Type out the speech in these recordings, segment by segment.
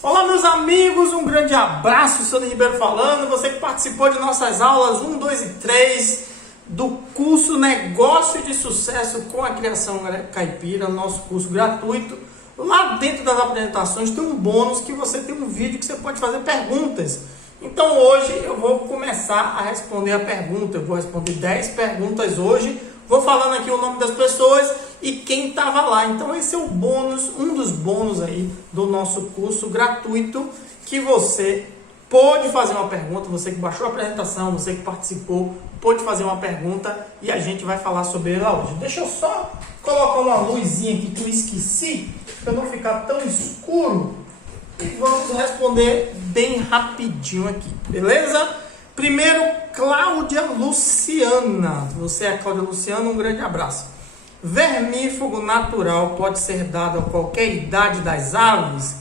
Olá meus amigos, um grande abraço, Sandro Ribeiro falando, você que participou de nossas aulas 1, 2 e 3 do curso Negócio de Sucesso com a Criação Caipira, nosso curso gratuito. Lá dentro das apresentações tem um bônus que você tem um vídeo que você pode fazer perguntas. Então hoje eu vou começar a responder a pergunta, eu vou responder 10 perguntas hoje, vou falando aqui o nome das pessoas e quem estava lá. Então esse é o bônus, um dos bônus aí do nosso curso gratuito, que você pode fazer uma pergunta, você que baixou a apresentação, você que participou, pode fazer uma pergunta e a gente vai falar sobre ela hoje. Deixa eu só colocar uma luzinha aqui que eu esqueci, para não ficar tão escuro, e vamos responder bem rapidinho aqui, beleza? Primeiro, Cláudia Luciana. Você é a Cláudia Luciana, um grande abraço. Vermífugo natural pode ser dado a qualquer idade das aves?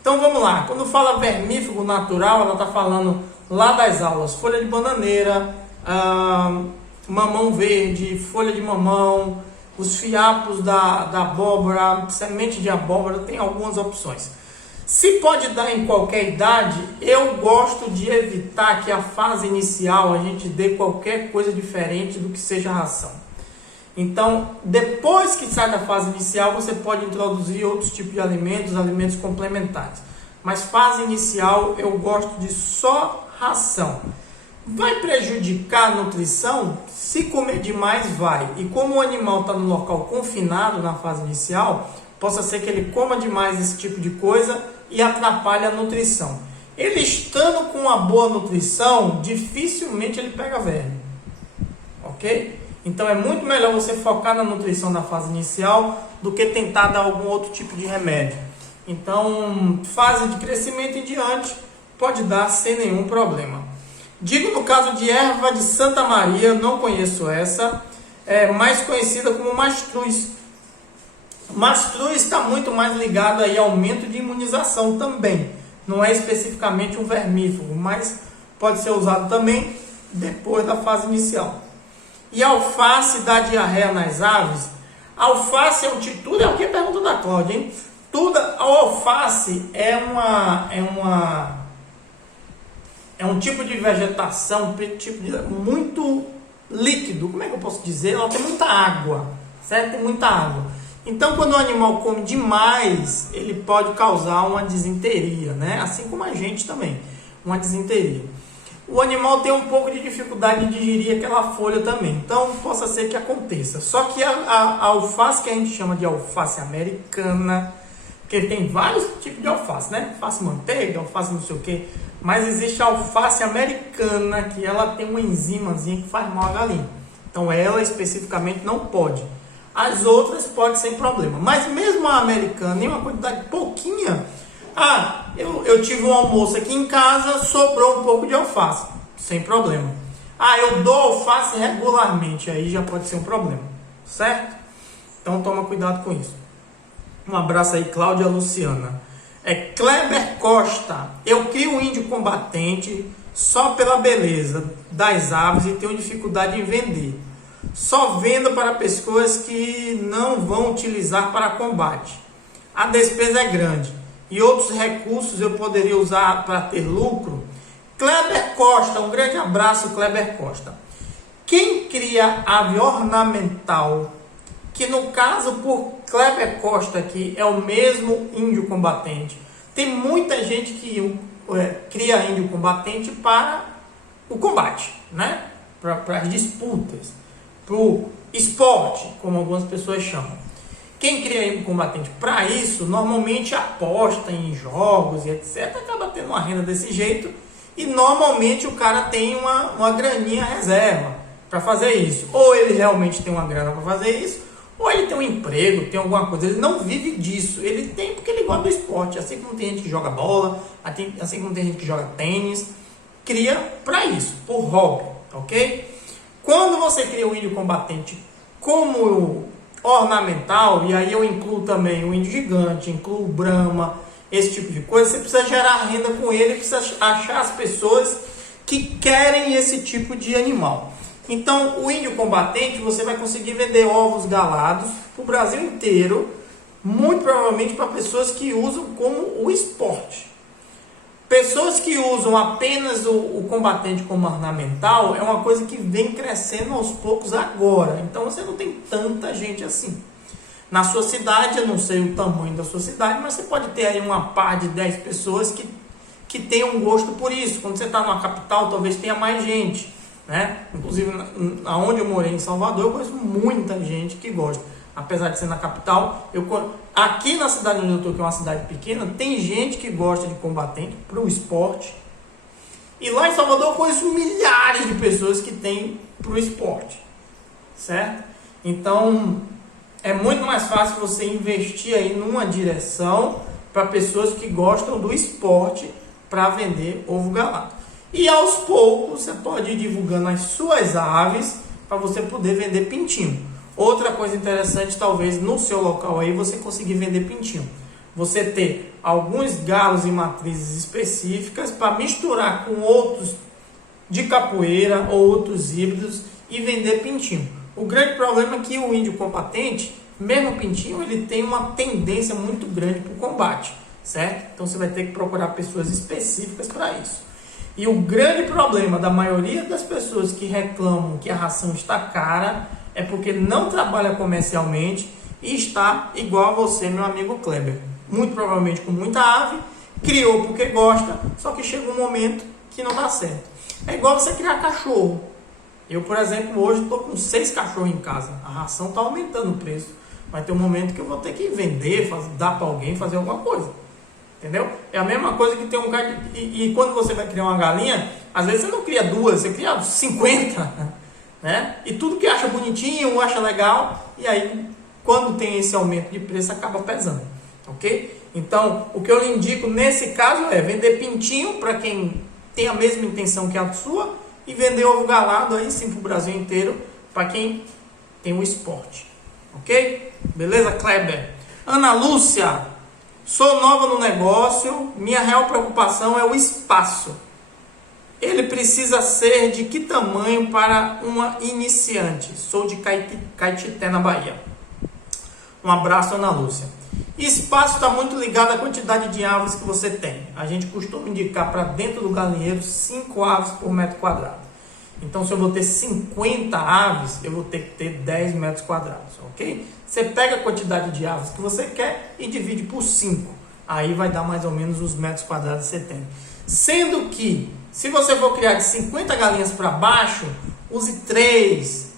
Então vamos lá, quando fala vermífugo natural, ela está falando lá das aulas folha de bananeira, mamão verde, folha de mamão, os fiapos da abóbora, semente de abóbora, tem algumas opções. Se pode dar em qualquer idade, eu gosto de evitar que a fase inicial a gente dê qualquer coisa diferente do que seja ração. Então, depois que sai da fase inicial, você pode introduzir outros tipos de alimentos, alimentos complementares. Mas fase inicial, eu gosto de só ração. Vai prejudicar a nutrição? Se comer demais, vai. E como o animal está no local confinado na fase inicial, possa ser que ele coma demais esse tipo de coisa e atrapalhe a nutrição. Ele estando com uma boa nutrição, dificilmente ele pega verme. Ok? Então é muito melhor você focar na nutrição da fase inicial do que tentar dar algum outro tipo de remédio. Então, fase de crescimento em diante, pode dar sem nenhum problema. Digo no caso de erva de Santa Maria, não conheço essa, é mais conhecida como mastruz. Mastruz está muito mais ligado aí ao aumento de imunização também. Não é especificamente um vermífugo, mas pode ser usado também depois da fase inicial. E alface dá diarreia nas aves? Alface é um tipo, tudo é o que pergunta da Cláudia, hein? A alface é um tipo de vegetação, muito líquido. Como é que eu posso dizer? Ela tem muita água, certo? Tem muita água. Então, quando o animal come demais, ele pode causar uma disenteria, né? Assim como a gente também, uma disenteria. O animal tem um pouco de dificuldade de digerir aquela folha também, então possa ser que aconteça. Só que a alface que a gente chama de alface americana, porque tem vários tipos de alface, né? Alface manteiga, alface não sei o que, mas existe a alface americana, que ela tem uma enzimazinha que faz mal à galinha. Então ela especificamente não pode. As outras podem sem problema, mas mesmo a americana, em uma quantidade pouquinha. Eu tive um almoço aqui em casa, sobrou um pouco de alface, sem problema. Eu dou alface regularmente, aí já pode ser um problema, certo? Então toma cuidado com isso. Um abraço aí, Cláudia Luciana. Kleber Costa. Eu crio um índio combatente só pela beleza das aves e tenho dificuldade em vender. Só vendo para pessoas que não vão utilizar para combate. A despesa é grande. E outros recursos eu poderia usar para ter lucro? Kleber Costa, um grande abraço, Kleber Costa. Quem cria ave ornamental, que no caso por Kleber Costa aqui é o mesmo índio combatente. Tem muita gente que cria índio combatente para o combate, né? Para as disputas, para o esporte, como algumas pessoas chamam. Quem cria índio combatente para isso, normalmente aposta em jogos e etc. Acaba tendo uma renda desse jeito. E normalmente o cara tem uma graninha reserva para fazer isso. Ou ele realmente tem uma grana para fazer isso, ou ele tem um emprego, tem alguma coisa. Ele não vive disso. Ele tem porque ele gosta do esporte. Assim como tem gente que joga bola, assim como tem gente que joga tênis. Cria para isso, por hobby, ok? Quando você cria um índio combatente como ornamental, e aí eu incluo também o índio gigante, incluo o Brahma, esse tipo de coisa, você precisa gerar renda com ele, precisa achar as pessoas que querem esse tipo de animal. Então, o índio combatente, você vai conseguir vender ovos galados para o Brasil inteiro, muito provavelmente para pessoas que usam como o esporte, Pessoas que usam apenas o combatente como ornamental é uma coisa que vem crescendo aos poucos agora. Então você não tem tanta gente assim. Na sua cidade, eu não sei o tamanho da sua cidade, mas você pode ter aí uma par de 10 pessoas que tenham um gosto por isso. Quando você está numa capital, talvez tenha mais gente, né? Inclusive, aonde eu morei em Salvador, eu conheço muita gente que gosta. Apesar de ser na capital, aqui na cidade onde eu estou, que é uma cidade pequena, tem gente que gosta de combatente para o esporte. E lá em Salvador eu conheço milhares de pessoas que têm para o esporte, certo? Então, é muito mais fácil você investir aí numa direção para pessoas que gostam do esporte para vender ovo galado. E aos poucos você pode ir divulgando as suas aves para você poder vender pintinho. Outra coisa interessante, talvez no seu local aí você conseguir vender pintinho. Você ter alguns galos e matrizes específicas para misturar com outros de capoeira ou outros híbridos e vender pintinho. O grande problema é que o índio combatente, mesmo pintinho, ele tem uma tendência muito grande para o combate, certo? Então você vai ter que procurar pessoas específicas para isso. E o grande problema da maioria das pessoas que reclamam que a ração está cara é porque não trabalha comercialmente e está igual a você, meu amigo Kleber. Muito provavelmente com muita ave, criou porque gosta, só que chega um momento que não dá certo. É igual você criar cachorro. Eu, por exemplo, hoje estou com 6 cachorros em casa. A ração está aumentando o preço. Vai ter um momento que eu vou ter que vender, dar para alguém, fazer alguma coisa. Entendeu? É a mesma coisa que tem um cara... E quando você vai criar uma galinha, às vezes você não cria 2, você cria 50. Né? E tudo que acha bonitinho, acha legal, e aí quando tem esse aumento de preço acaba pesando, ok? Então o que eu lhe indico nesse caso é vender pintinho para quem tem a mesma intenção que a sua e vender ovo galado aí sim para o Brasil inteiro para quem tem o esporte, ok? Beleza, Kleber? Ana Lúcia, sou nova no negócio, minha real preocupação é o espaço. Ele precisa ser de que tamanho para uma iniciante? Sou de Caetité, na Bahia. Um abraço, Ana Lúcia. Espaço está muito ligado à quantidade de aves que você tem. A gente costuma indicar para dentro do galinheiro 5 aves por metro quadrado. Então, se eu vou ter 50 aves, eu vou ter que ter 10 metros quadrados, ok? Você pega a quantidade de aves que você quer e divide por 5. Aí vai dar mais ou menos os metros quadrados que você tem. Sendo que, se você for criar de 50 galinhas para baixo, use 3,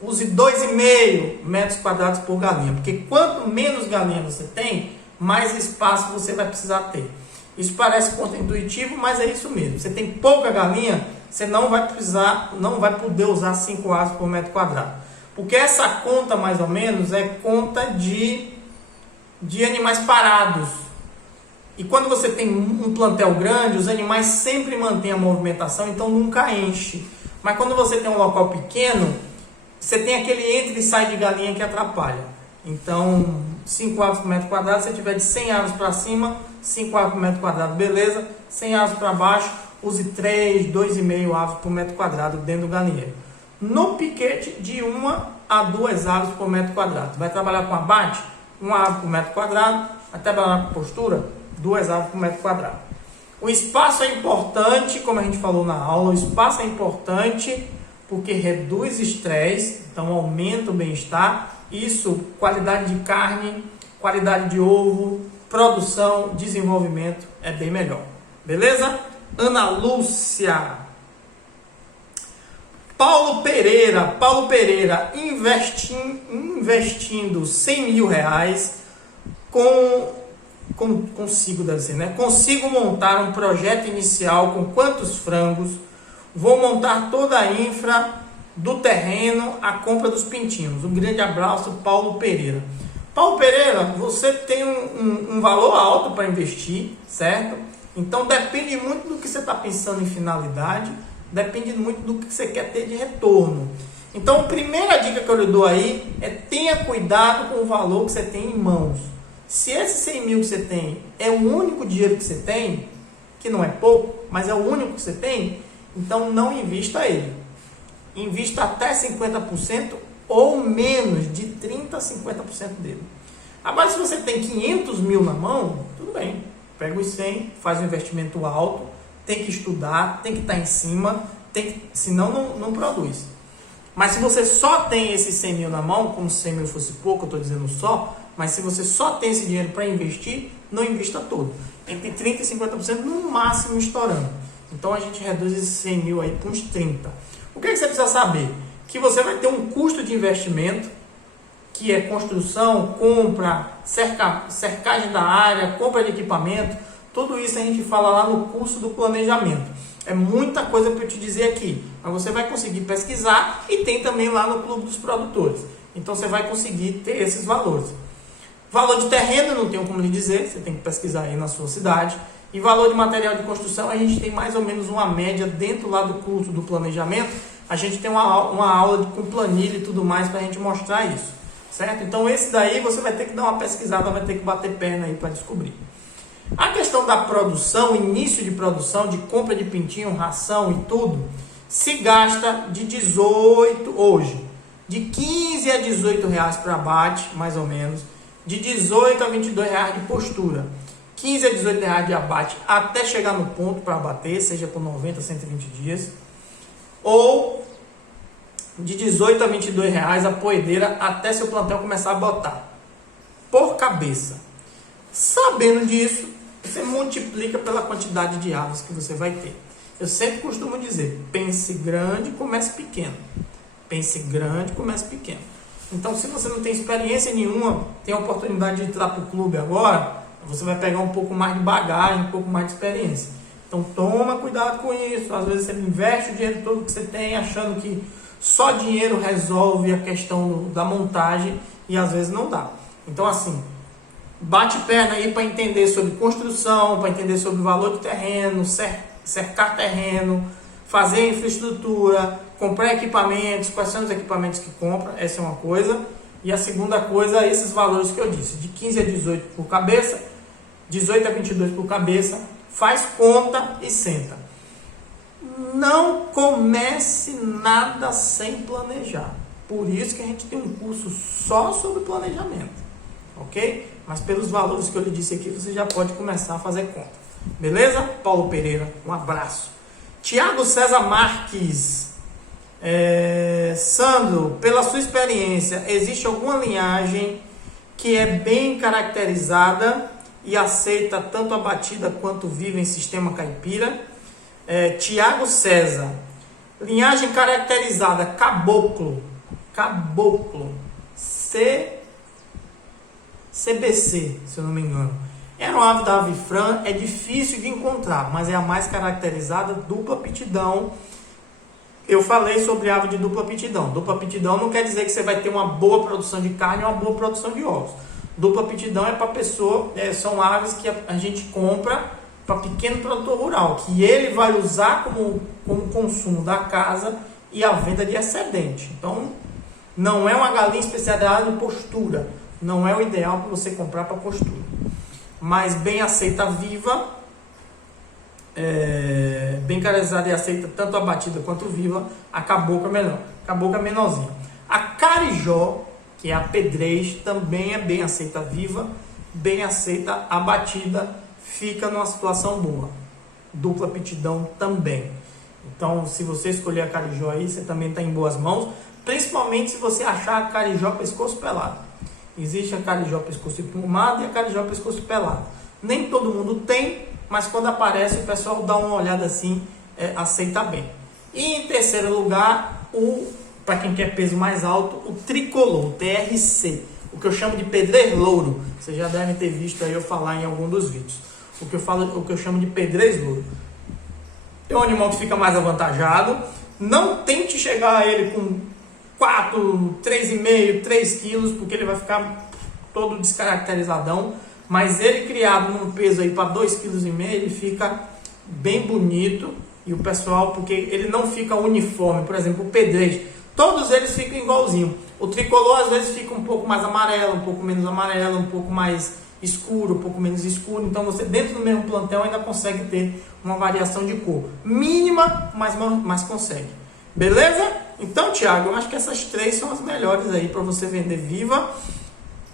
use 2,5 metros quadrados por galinha. Porque quanto menos galinhas você tem, mais espaço você vai precisar ter. Isso parece contra-intuitivo, mas é isso mesmo. Você tem pouca galinha, você não vai poder usar 5 aves por metro quadrado. Porque essa conta, mais ou menos, é conta de animais parados. E quando você tem um plantel grande, os animais sempre mantêm a movimentação, então nunca enche. Mas quando você tem um local pequeno, você tem aquele entra e sai de galinha que atrapalha. Então, 5 aves por metro quadrado, se você tiver de 100 aves para cima, 5 aves por metro quadrado, beleza. 100 aves para baixo, use 3, 2,5 aves por metro quadrado dentro do galinheiro. No piquete, de 1 a 2 aves por metro quadrado. Vai trabalhar com abate? 1 ave por metro quadrado. Vai trabalhar com postura? 2 aves por metro quadrado. O espaço é importante, como a gente falou na aula, o espaço é importante porque reduz estresse, então aumenta o bem-estar. Isso, qualidade de carne, qualidade de ovo, produção, desenvolvimento é bem melhor. Beleza? Ana Lúcia. Paulo Pereira, investindo 100 mil reais consigo montar um projeto inicial com quantos frangos? Vou montar toda a infra do terreno, a compra dos pintinhos. Um grande abraço, Paulo Pereira. Paulo Pereira, você tem um valor alto para investir, certo? Então depende muito do que você está pensando em finalidade, depende muito do que você quer ter de retorno. Então a primeira dica que eu lhe dou aí é tenha cuidado com o valor que você tem em mãos. Se esse 100 mil que você tem é o único dinheiro que você tem, que não é pouco, mas é o único que você tem, então não invista ele. Invista até 50% ou menos, de 30% a 50% dele. Agora, se você tem 500 mil na mão, tudo bem. Pega os 100, faz um investimento alto, tem que estudar, tem que estar em cima, senão não produz. Mas se você só tem esses 100 mil na mão, como se 100 mil fosse pouco, eu estou dizendo só, mas se você só tem esse dinheiro para investir, não invista todo. Entre 30% e 50% no máximo estourando. Então a gente reduz esses 100 mil aí para uns 30. O que você precisa saber? Que você vai ter um custo de investimento, que é construção, compra, cercagem da área, compra de equipamento. Tudo isso a gente fala lá no curso do planejamento. É muita coisa para eu te dizer aqui, mas você vai conseguir pesquisar e tem também lá no Clube dos Produtores. Então você vai conseguir ter esses valores. Valor de terreno, não tenho como lhe dizer, você tem que pesquisar aí na sua cidade. E valor de material de construção, a gente tem mais ou menos uma média dentro lá do curso do planejamento. A gente tem uma aula com planilha e tudo mais para a gente mostrar isso, certo? Então esse daí você vai ter que dar uma pesquisada, vai ter que bater perna aí para descobrir. A questão da produção, início de produção, de compra de pintinho, ração e tudo, se gasta de 18 hoje, de 15 a 18 reais para abate, mais ou menos, de 18 a 22 reais de postura, 15 a 18 reais de abate até chegar no ponto para abater, seja por 90 a 120 dias, ou de 18 a 22 reais a poedeira até seu plantel começar a botar, por cabeça. Sabendo disso, você multiplica pela quantidade de aves que você vai ter. Eu sempre costumo dizer, pense grande, comece pequeno. Pense grande, comece pequeno. Então, se você não tem experiência nenhuma, tem a oportunidade de entrar para o clube agora, você vai pegar um pouco mais de bagagem, um pouco mais de experiência. Então, toma cuidado com isso. Às vezes você investe o dinheiro todo que você tem, achando que só dinheiro resolve a questão da montagem, e às vezes não dá. Então, assim, bate perna aí para entender sobre construção, para entender sobre valor de terreno, cercar terreno, fazer infraestrutura, comprar equipamentos, quais são os equipamentos que compra, essa é uma coisa. E a segunda coisa, esses valores que eu disse, de 15 a 18 por cabeça, 18 a 22 por cabeça, faz conta e senta. Não comece nada sem planejar. Por isso que a gente tem um curso só sobre planejamento, ok? Mas pelos valores que eu lhe disse aqui, você já pode começar a fazer conta. Beleza? Paulo Pereira, um abraço. Tiago César Marques. Sandro, pela sua experiência, existe alguma linhagem que é bem caracterizada e aceita tanto a batida quanto vive em sistema caipira? Tiago César, linhagem caracterizada caboclo, CBC, se eu não me engano. Era uma ave da ave fran, é difícil de encontrar, mas é a mais caracterizada, dupla pitidão. Eu falei sobre ave de dupla pitidão. Dupla pitidão não quer dizer que você vai ter uma boa produção de carne ou uma boa produção de ovos. Dupla pitidão é para pessoa, são aves que a gente compra para pequeno produtor rural, que ele vai usar como consumo da casa e a venda de excedente. Então, não é uma galinha especializada em postura. Não é o ideal para você comprar para postura. Mas bem aceita viva, bem caracterizada e aceita tanto a batida quanto viva, a cabocla é melhor. Cabocla é menorzinha. A carijó, que é a pedrez, também é bem aceita viva, bem aceita a batida, fica numa situação boa. Dupla pitidão também. Então, se você escolher a carijó aí, você também está em boas mãos, principalmente se você achar a carijó pescoço pelado. Existe a carijó pescoço emplumado e a carijó pescoço pelado. Nem todo mundo tem, mas quando aparece o pessoal dá uma olhada assim, aceita bem. E em terceiro lugar, para quem quer peso mais alto, o tricolor, o TRC, o que eu chamo de pedreiro louro. Vocês já devem ter visto aí eu falar em algum dos vídeos. O que eu chamo de pedreiro louro. É um animal que fica mais avantajado. Não tente chegar a ele com 4, 3,5, 3 quilos, porque ele vai ficar todo descaracterizadão. Mas ele criado num peso aí para 2,5 kg, ele fica bem bonito. E o pessoal, porque ele não fica uniforme, por exemplo, o pedreiro, todos eles ficam igualzinho. O tricolor às vezes fica um pouco mais amarelo, um pouco menos amarelo, um pouco mais escuro, um pouco menos escuro. Então você dentro do mesmo plantel ainda consegue ter uma variação de cor mínima, mas consegue. Beleza? Então, Thiago, eu acho que essas três são as melhores aí para você vender viva,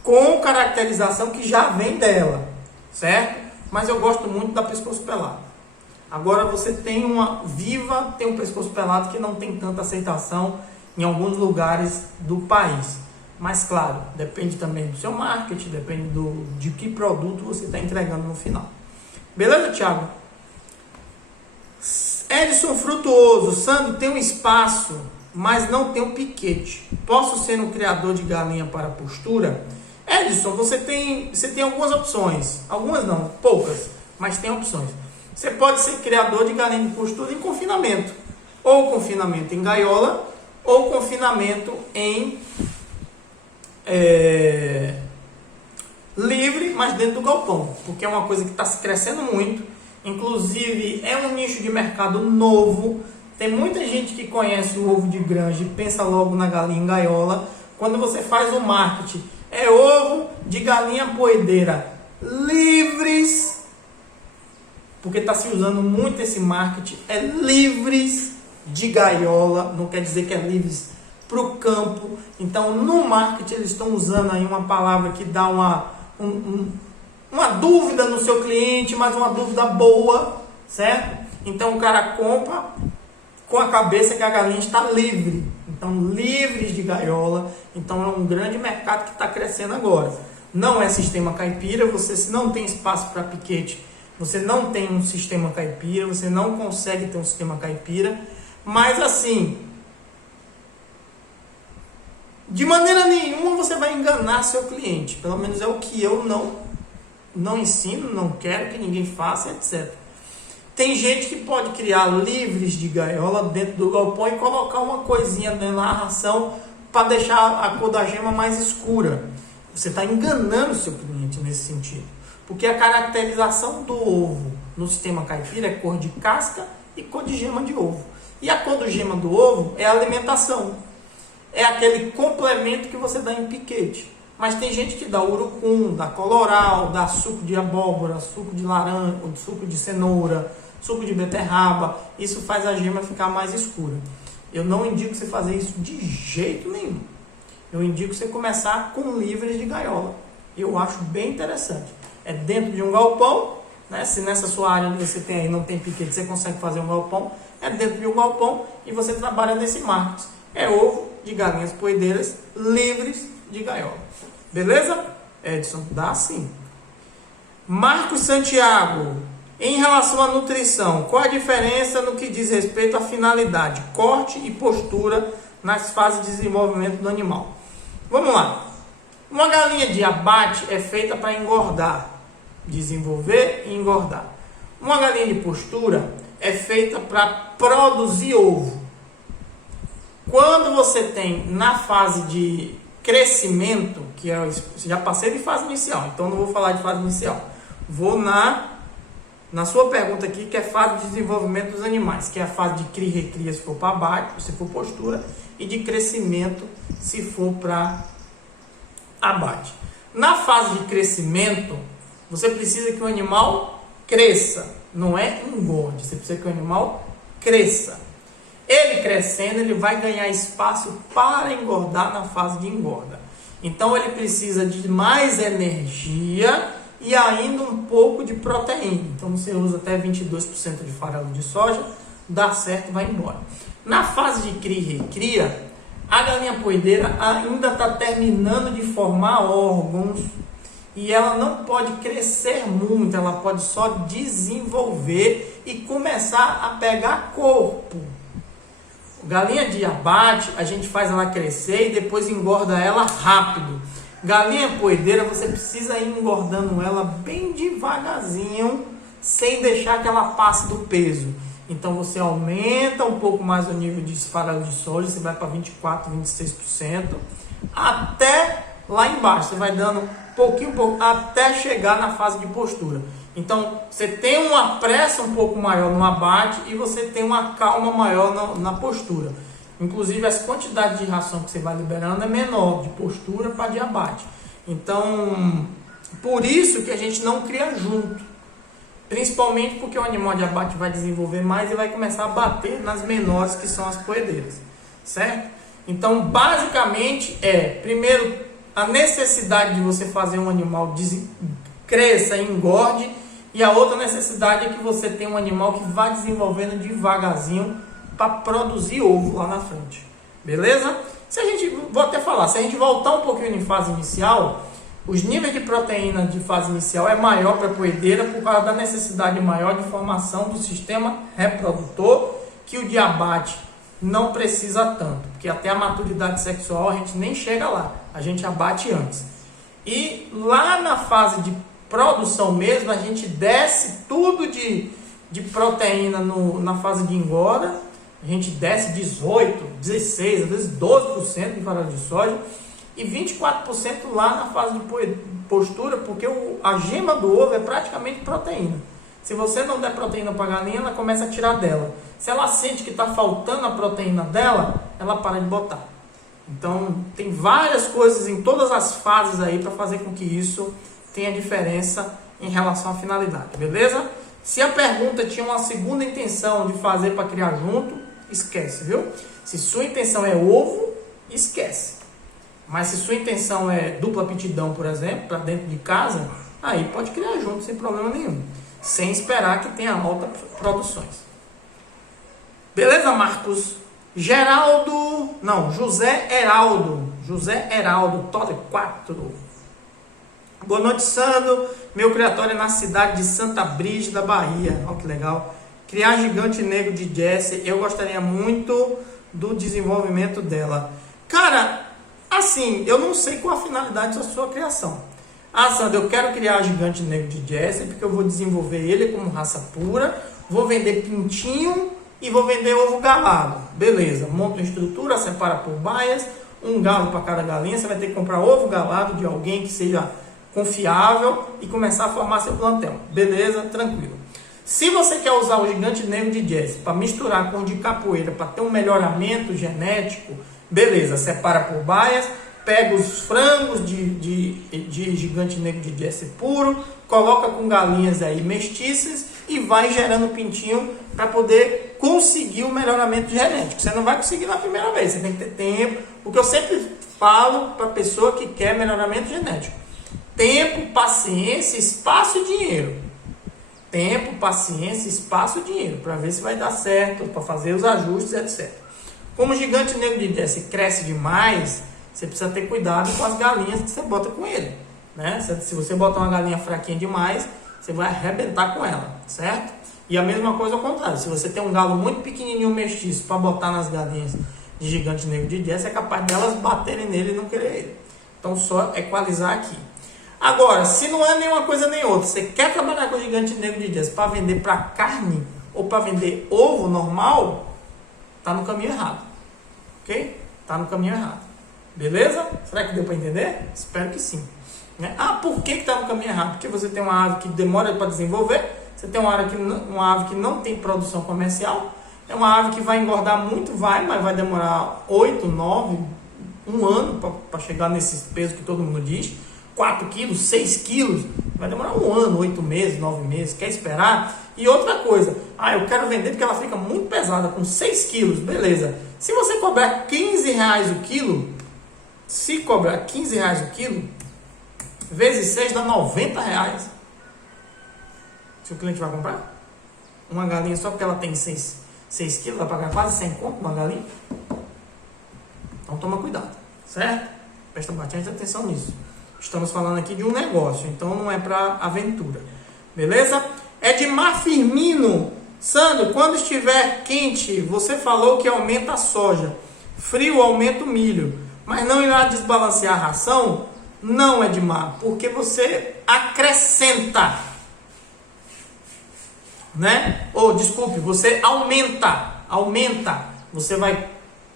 com caracterização que já vem dela, certo? mas eu gosto muito da pescoço pelado. Agora você tem uma Viva, tem um pescoço pelado que não tem tanta aceitação em alguns lugares do país. Mas claro, depende também do seu marketing, depende de que produto você está entregando no final. Beleza, Thiago? Edson Frutuoso, Sandro, tem um espaço, mas não tem um piquete. Posso ser um criador de galinha para postura? Edson, você tem algumas opções. Algumas não, poucas, mas tem opções. Você pode ser criador de galinha de postura em confinamento. Ou confinamento em gaiola, ou confinamento em livre, mas dentro do galpão. Porque é uma coisa que está se crescendo muito. Inclusive, é um nicho de mercado novo. Tem muita gente que conhece o ovo de granja e pensa logo na galinha em gaiola. Quando você faz o marketing, é ovo de galinha poedeira livres, porque está se usando muito esse marketing, é livres de gaiola, não quer dizer que é livres para o campo. Então, no marketing, eles estão usando aí uma palavra que dá uma dúvida no seu cliente, mas uma dúvida boa, certo? Então, o cara compra com a cabeça que a galinha está livre. Então, livres de gaiola. Então, é um grande mercado que está crescendo agora. Não é sistema caipira. Você, se não tem espaço para piquete, você não tem um sistema caipira. Você não consegue ter um sistema caipira. Mas, assim, de maneira nenhuma você vai enganar seu cliente. Pelo menos é o que eu não ensino, não quero que ninguém faça, etc. Tem gente que pode criar livres de gaiola dentro do galpão e colocar uma coisinha na ração para deixar a cor da gema mais escura. Você está enganando o seu cliente nesse sentido. Porque a caracterização do ovo no sistema caipira é cor de casca e cor de gema de ovo. E a cor do gema do ovo é a alimentação. É aquele complemento que você dá em piquete. Mas tem gente que dá urucum, dá coloral, dá suco de abóbora, suco de laranja, suco de cenoura, suco de beterraba. Isso faz a gema ficar mais escura. Eu não indico você fazer isso de jeito nenhum. Eu indico você começar com livres de gaiola. Eu acho bem interessante. É dentro de um galpão, né? Se nessa sua área onde você tem aí não tem piquete, você consegue fazer um galpão. É dentro de um galpão e você trabalha nesse marketing. É ovo de galinhas poedeiras livres de gaiola. Beleza? Edson, dá sim. Marcos Santiago, em relação à nutrição, qual a diferença no que diz respeito à finalidade, corte e postura nas fases de desenvolvimento do animal? Vamos lá. Uma galinha de abate é feita para engordar, desenvolver e engordar. Uma galinha de postura é feita para produzir ovo. Quando você tem na fase de crescimento, que é, já passei de fase inicial, então não vou falar de fase inicial. Vou na sua pergunta aqui, que é fase de desenvolvimento dos animais, que é a fase de cria e recria se for para abate, se for postura, e de crescimento se for para abate. Na fase de crescimento, você precisa que o animal cresça, não é engorde, você precisa que o animal cresça. Ele crescendo, ele vai ganhar espaço para engordar na fase de engorda. Então ele precisa de mais energia e ainda um pouco de proteína. Então você usa até 22% de farelo de soja, dá certo e vai embora. Na fase de cria e recria, a galinha poedeira ainda está terminando de formar órgãos e ela não pode crescer muito, ela pode só desenvolver e começar a pegar corpo. Galinha de abate, a gente faz ela crescer e depois engorda ela rápido. Galinha poedeira, você precisa ir engordando ela bem devagarzinho, sem deixar que ela passe do peso. Então você aumenta um pouco mais o nível de farelo de soja, você vai para 24%, 26%, até lá embaixo. Você vai dando pouquinho, até chegar na fase de postura. Então, você tem uma pressa um pouco maior no abate e você tem uma calma maior na postura. Inclusive, as quantidades de ração que você vai liberando é menor, de postura para de abate. Então, por isso que a gente não cria junto. Principalmente porque o animal de abate vai desenvolver mais e vai começar a bater nas menores, que são as poedeiras. Certo? Então, basicamente, primeiro, a necessidade de você fazer um animal cresça e engorde, E a outra necessidade é que você tenha um animal que vá desenvolvendo devagarzinho para produzir ovo lá na frente. Beleza? Vou até falar, se a gente voltar um pouquinho em fase inicial, os níveis de proteína de fase inicial é maior para a poedeira por causa da necessidade maior de formação do sistema reprodutor, que o de abate não precisa tanto, porque até a maturidade sexual a gente nem chega lá, a gente abate antes. E lá na fase de produção mesmo, a gente desce tudo de proteína na fase de engorda, a gente desce 18, 16, às vezes 12% de farelo de soja e 24% lá na fase de postura, porque a gema do ovo é praticamente proteína. Se você não der proteína para a galinha, ela começa a tirar dela. Se ela sente que está faltando a proteína dela, ela para de botar. Então, tem várias coisas em todas as fases aí para fazer com que isso tenha diferença em relação à finalidade, beleza? Se a pergunta tinha uma segunda intenção de fazer para criar junto, esquece, viu? Se sua intenção é ovo, esquece. Mas se sua intenção é dupla aptidão, por exemplo, para dentro de casa, aí pode criar junto sem problema nenhum, sem esperar que tenha altas produções. Beleza, Marcos? José Heraldo, Tole 4. Boa noite, Sandro. Meu criatório é na cidade de Santa Brígida, Bahia. Olha que legal. Criar gigante negro de Jessie, eu gostaria muito do desenvolvimento dela. Cara, assim, eu não sei qual a finalidade da sua criação. Ah, Sandro, eu quero criar gigante negro de Jessie porque eu vou desenvolver ele como raça pura, vou vender pintinho e vou vender ovo galado. Beleza, monta uma estrutura, separa por baias, um galo para cada galinha. Você vai ter que comprar ovo galado de alguém que seja confiável e começar a formar seu plantel. Beleza, tranquilo. Se você quer usar o gigante negro de Jessie para misturar com o de capoeira para ter um melhoramento genético, beleza, separa por baias, pega os frangos de gigante negro de Jessie puro, coloca com galinhas aí mestiças e vai gerando pintinho para poder conseguir o melhoramento genético. Você não vai conseguir na primeira vez, você tem que ter tempo. O que eu sempre falo para a pessoa que quer melhoramento genético: tempo, paciência, espaço e dinheiro. Tempo, paciência, espaço e dinheiro, para ver se vai dar certo, para fazer os ajustes, etc. Como o gigante negro de Jessie cresce demais, você precisa ter cuidado com as galinhas que você bota com ele, né? Se você botar uma galinha fraquinha demais, você vai arrebentar com ela, certo? E a mesma coisa ao contrário. Se você tem um galo muito pequenininho mestiço para botar nas galinhas de gigante negro de Jessie, é capaz delas baterem nele e não querer ele. Então, só equalizar aqui. Agora, se não é nenhuma coisa nem outra, você quer trabalhar com o gigante negro de Jessie para vender para carne ou para vender ovo normal, tá no caminho errado, ok? Tá no caminho errado, beleza? Será que deu para entender? Espero que sim, né? Ah, por que tá no caminho errado? Porque você tem uma ave que demora para desenvolver, você tem uma ave que não tem produção comercial, é uma ave que vai engordar muito, mas vai demorar 8, 9, um ano para chegar nesse peso que todo mundo diz. 4 quilos, 6 quilos, vai demorar um ano, 8 meses, 9 meses, quer esperar? E outra coisa, eu quero vender porque ela fica muito pesada, com 6 quilos, beleza. Se você cobrar R$15 o quilo, vezes 6 dá R$90. Se o cliente vai comprar uma galinha só porque ela tem 6 quilos, vai pagar quase 100 conto uma galinha. Então toma cuidado, certo? Presta bastante atenção nisso. Estamos falando aqui de um negócio, então não é para aventura. Beleza? Edmar Firmino. Sandro, quando estiver quente, você falou que aumenta a soja. Frio aumenta o milho. Mas não irá desbalancear a ração? Não, Edmar, porque você acrescenta. Né? Desculpe, você aumenta. Você vai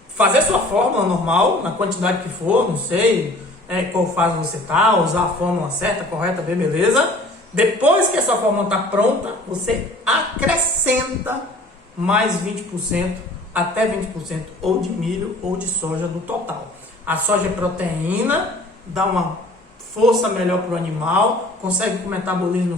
fazer sua fórmula normal, na quantidade que for, não sei qual fase você está, usar a fórmula certa, correta, beleza. Depois que essa fórmula está pronta, você acrescenta mais 20%, até 20%, ou de milho ou de soja do total. A soja é proteína, dá uma força melhor para o animal, consegue que o metabolismo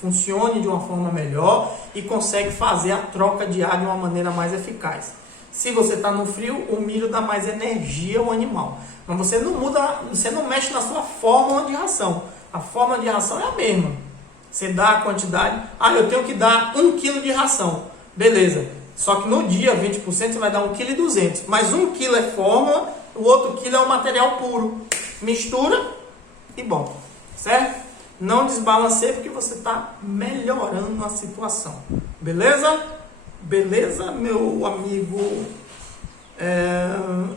funcione de uma forma melhor e consegue fazer a troca de ar de uma maneira mais eficaz. Se você está no frio, o milho dá mais energia ao animal. Mas você não mexe na sua fórmula de ração. A fórmula de ração é a mesma. Você dá a quantidade. Ah, eu tenho que dar 1 kg de ração. Beleza. Só que no dia, 20%, você vai dar 1,2 kg. Mas 1 kg é fórmula, o outro quilo é o material puro. Mistura e bota. Certo? Não desbalanceie porque você está melhorando a situação. Beleza? Beleza, meu amigo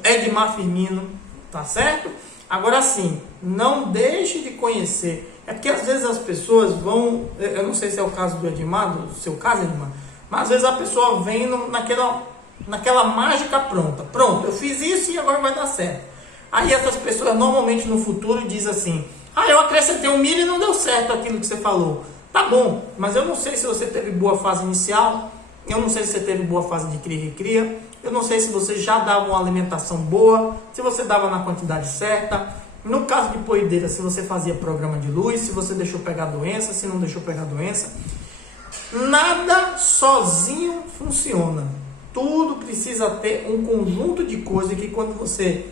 Edmar Firmino. Tá certo? Agora sim, não deixe de conhecer. É porque às vezes as pessoas vão... Eu não sei se é o caso do Edmar, do seu caso, Edmar. Mas às vezes a pessoa vem naquela mágica pronta. Pronto, eu fiz isso e agora vai dar certo. Aí essas pessoas normalmente no futuro dizem assim: ah, eu acrescentei um milho e não deu certo aquilo que você falou. Tá bom, mas eu não sei se você teve boa fase inicial, eu não sei se você teve boa fase de cria e recria, eu não sei se você já dava uma alimentação boa, se você dava na quantidade certa. No caso de poideira, se você fazia programa de luz, se você deixou pegar doença, se não deixou pegar doença. Nada sozinho funciona. Tudo precisa ter um conjunto de coisas que quando você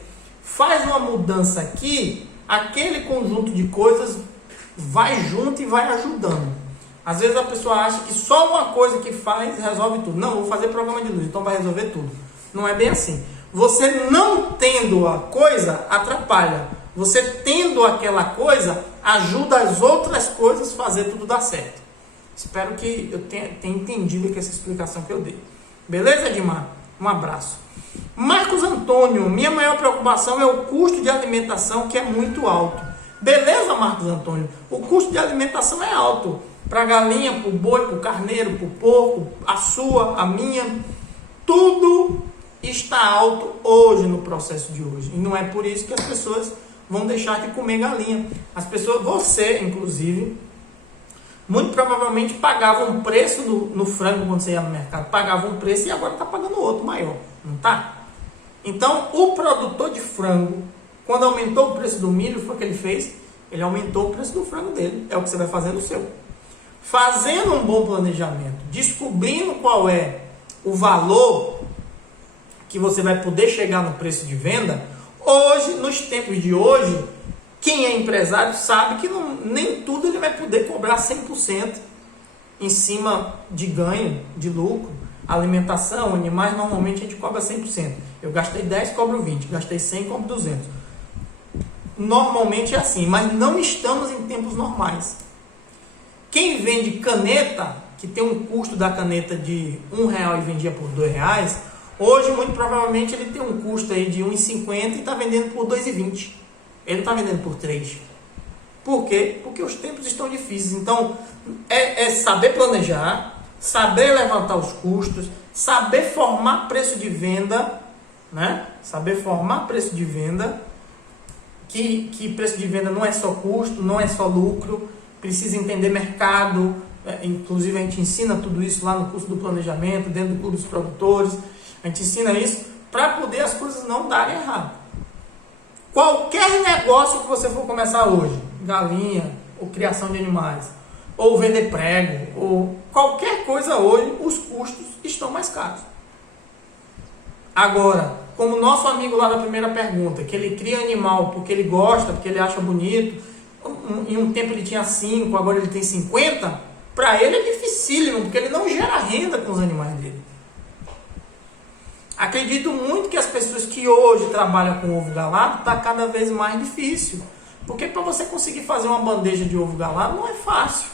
faz uma mudança aqui, aquele conjunto de coisas vai junto e vai ajudando. Às vezes a pessoa acha que só uma coisa que faz resolve tudo. Não, vou fazer programa de luz, então vai resolver tudo. Não é bem assim. Você não tendo a coisa atrapalha. Você tendo aquela coisa ajuda as outras coisas a fazer tudo dar certo. Espero que eu tenha entendido com essa explicação que eu dei. Beleza, Edmar? Um abraço. Marcos Antônio, minha maior preocupação é o custo de alimentação, que é muito alto. Beleza, Marcos Antônio? O custo de alimentação é alto. Para a galinha, para o boi, para o carneiro, para o porco, a sua, a minha. Tudo está alto hoje no processo de hoje. E não é por isso que as pessoas vão deixar de comer galinha. As pessoas, você inclusive, muito provavelmente pagava um preço no frango quando você ia no mercado. Pagava um preço e agora está pagando outro maior. Não está? Então, o produtor de frango, quando aumentou o preço do milho, foi o que ele fez? Ele aumentou o preço do frango dele. É o que você vai fazer no seu. Fazendo um bom planejamento, descobrindo qual é o valor que você vai poder chegar no preço de venda. Hoje, nos tempos de hoje, quem é empresário sabe que nem tudo ele vai poder cobrar 100% em cima de ganho, de lucro. Alimentação, animais, normalmente a gente cobra 100%. Eu gastei 10, cobro 20. Gastei 100, cobro 200. Normalmente é assim, mas não estamos em tempos normais. Quem vende caneta, que tem um custo da caneta de R$1 e vendia por R$2, hoje muito provavelmente ele tem um custo aí de R$1,50 e está vendendo por R$2,20. Ele não está vendendo por 3. Por quê? Porque os tempos estão difíceis. Então, é saber planejar, saber levantar os custos, saber formar preço de venda, né? Saber formar preço de venda, que preço de venda não é só custo, não é só lucro, precisa entender mercado. Inclusive a gente ensina tudo isso lá no curso do planejamento, dentro do clube dos produtores. A gente ensina isso para poder as coisas não darem errado. Qualquer negócio que você for começar hoje, galinha, ou criação de animais, ou vender prego, ou qualquer coisa hoje, os custos estão mais caros. Agora, como o nosso amigo lá da primeira pergunta, que ele cria animal porque ele gosta, porque ele acha bonito, em um tempo ele tinha 5, agora ele tem 50, para ele é dificílimo, porque ele não gera renda com os animais dele. Acredito muito que as pessoas que hoje trabalham com ovo galado está cada vez mais difícil. Porque para você conseguir fazer uma bandeja de ovo galado não é fácil.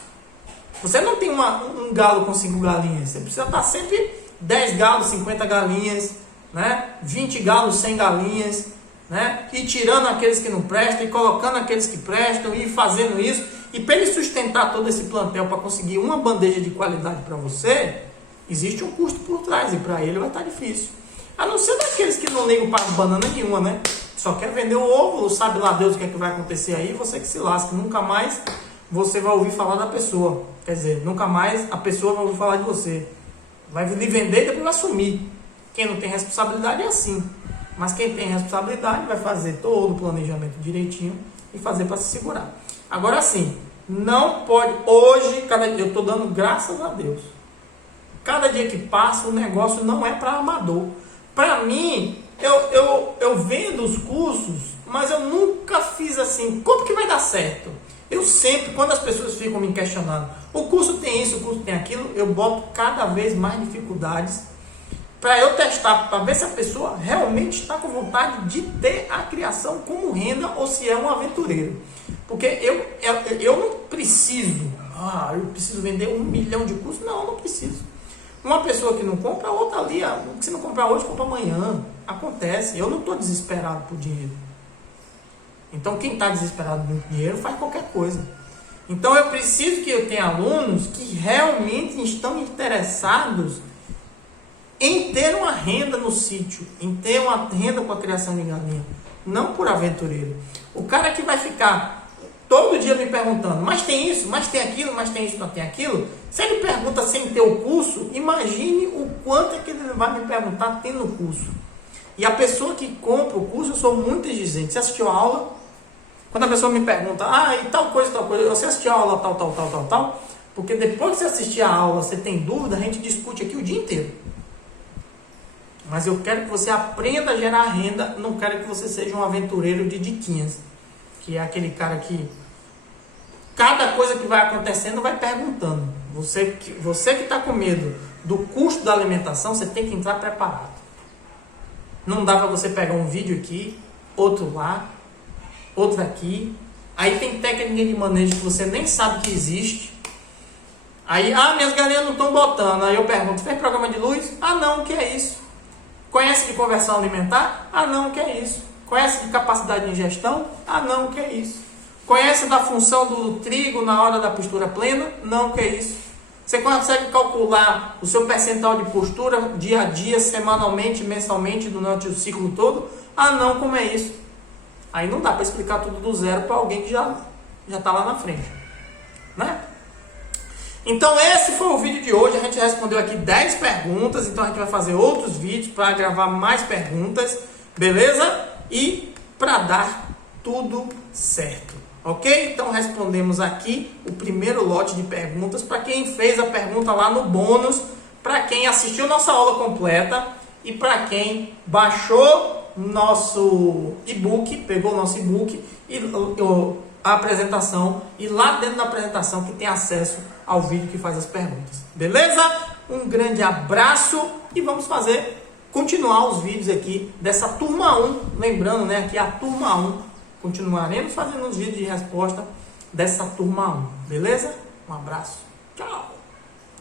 Você não tem um galo com 5 galinhas. Você precisa estar sempre 10 galos, 50 galinhas, né? 20 galos, 100 galinhas, né? E tirando aqueles que não prestam e colocando aqueles que prestam e fazendo isso. E para ele sustentar todo esse plantel para conseguir uma bandeja de qualidade para você, existe um custo por trás e para ele vai estar difícil. A não ser daqueles que não ligam para banana nenhuma, né? Só quer vender o ovo, sabe lá Deus o que é que vai acontecer aí, você que se lasca. Nunca mais você vai ouvir falar da pessoa. Quer dizer, nunca mais a pessoa vai ouvir falar de você. Vai lhe vender e depois vai sumir. Quem não tem responsabilidade é assim. Mas quem tem responsabilidade vai fazer todo o planejamento direitinho e fazer para se segurar. Agora sim, não pode... Hoje, eu estou dando graças a Deus. Cada dia que passa, o negócio não é para amador. Para mim, eu vendo os cursos, mas eu nunca fiz assim, quanto que vai dar certo? Eu sempre, quando as pessoas ficam me questionando, o curso tem isso, o curso tem aquilo, eu boto cada vez mais dificuldades para eu testar, para ver se a pessoa realmente está com vontade de ter a criação como renda ou se é um aventureiro. Porque eu não preciso, eu preciso vender 1 milhão de cursos. Não, eu não preciso. Uma pessoa que não compra, a outra ali, se não comprar hoje, compra amanhã. Acontece, eu não estou desesperado por dinheiro. Então quem está desesperado por dinheiro faz qualquer coisa. Então eu preciso que eu tenha alunos que realmente estão interessados em ter uma renda no sítio, em ter uma renda com a criação de galinha, não por aventureiro. O cara que vai ficar todo dia me perguntando, mas tem isso, mas tem aquilo, mas tem isso, não tem aquilo. Se ele pergunta sem ter o curso, imagine o quanto é que ele vai me perguntar tendo o curso. E a pessoa que compra o curso, eu sou muito exigente. Você assistiu a aula? Quando a pessoa me pergunta, e tal coisa, você assistiu a aula tal, porque depois que você assistir a aula, você tem dúvida, a gente discute aqui o dia inteiro. Mas eu quero que você aprenda a gerar renda, não quero que você seja um aventureiro de diquinhas, que é aquele cara que cada coisa que vai acontecendo vai perguntando. Você que está com medo do custo da alimentação, você tem que entrar preparado. Não dá para você pegar um vídeo aqui, outro lá, outro aqui. Aí tem técnica de manejo que você nem sabe que existe. Aí, minhas galinhas não estão botando. Aí eu pergunto, fez programa de luz? Não, o que é isso? Conhece de conversão alimentar? Não, o que é isso? Conhece de capacidade de ingestão? Não, o que é isso? Conhece da função do trigo na hora da postura plena? Não, o que é isso? Você consegue calcular o seu percentual de postura dia a dia, semanalmente, mensalmente, durante o ciclo todo? Não, como é isso? Aí não dá para explicar tudo do zero para alguém que já está lá na frente, né? Então esse foi o vídeo de hoje. A gente respondeu aqui 10 perguntas. Então a gente vai fazer outros vídeos para gravar mais perguntas, beleza? E para dar tudo certo, ok? Então respondemos aqui o primeiro lote de perguntas para quem fez a pergunta lá no bônus, para quem assistiu nossa aula completa e para quem baixou nosso e-book, pegou nosso e-book e a apresentação, e lá dentro da apresentação que tem acesso ao vídeo que faz as perguntas, beleza? Um grande abraço e vamos continuar os vídeos aqui dessa turma 1, lembrando, né, aqui a turma 1, continuaremos fazendo os vídeos de resposta dessa turma 1, beleza? Um abraço, tchau!